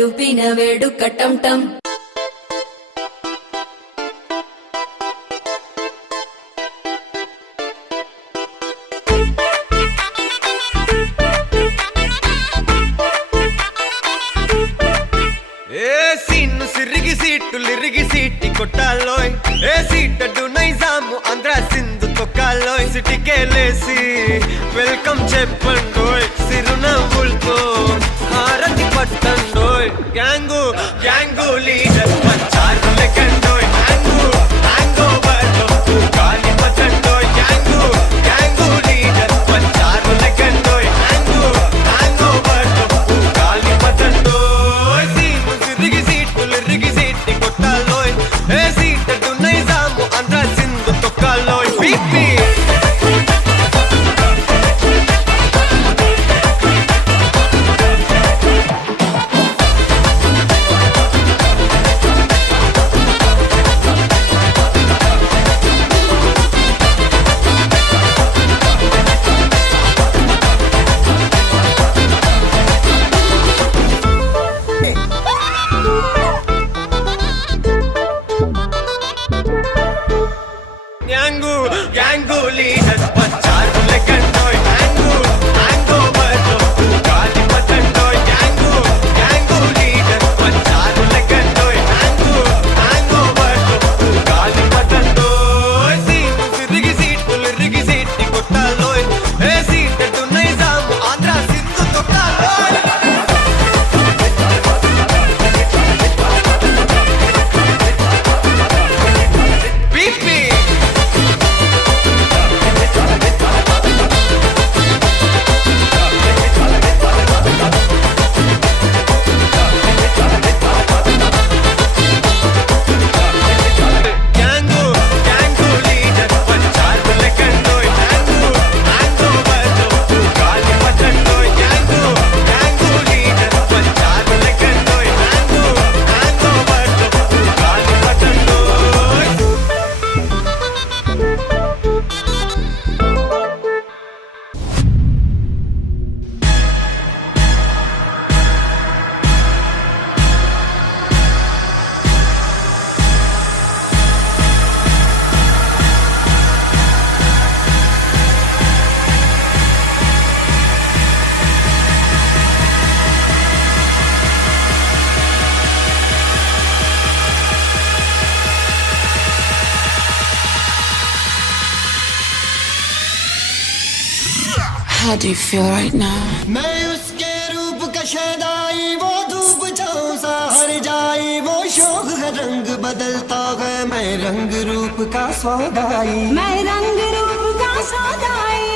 చూపిన వేడుక టం టం సిరిగి సీటులిరిగి సీటి కొట్టాలోయ్ ఏ సీటడు నైజాము ఆంధ్ర సింధు తొక్కాలోయ్ సిటికేలేసి వెల్కమ్ చెప్పండోయ్ సిరునవ్వులతో హారతి పట్టండోయ్ గ్యాంగు గ్యాంగు లీడర్ పంచారు లెక్కండోయ్ హ్యాంగు హ్యాంగ్ ఓవర్లో గాలి పట్టండోయ్ గ్యాంగు గ్యాంగు లీడర్ పంచారు లెక్కండోయ్ హ్యాంగు హ్యాంగ్ ఓవర్లో గాలి పట్టండోయ్ సిరిగి సీటులిరిగి సీటి కొట్టాలోయ్ ఏ సీటడు నైజాము ఆంధ్ర సింధు తొక్కాలోయ్ పీపీ గ్యాంగు గ్యాంగు లీడర్ పంచారు లెక్కండోయ్ హ్యాంగు హ్యాంగ్ ఓవర్లో గాలి పట్టండోయ్ గ్యాంగు గ్యాంగు లీడర్ పంచారు లెక్కండోయ్ హ్యాంగు హ్యాంగ్ ఓవర్లో గాలి పట్టండోయ్ సిరిగి సీటులిరిగి సీటి కొట్టాలోయ్ ఏ సీటడు నైజాము ఆంధ్ర సింధు తొక్కాలోయ్ పీపీ గ్యాంగు గ్యాంగు లీడర్ పంచారు లెక్కండోయ్ హ్యాంగు హ్యాంగ్ ఓవర్లో గాలి పట్టండోయ్ గ్యాంగు గ్యాంగు లీడర్ పంచారు లెక్కండోయ్ హ్యాంగు హ్యాంగ్ ఓవర్లో గాలి పట్టండోయ్ How do you feel right now? मैं उसके रूप का शहनाई वो धूप छाँव सा हर जाई वो शोक है रंग बदलता है मैं रंग रूप का सौदाई मैं रंग रूप का सौदाई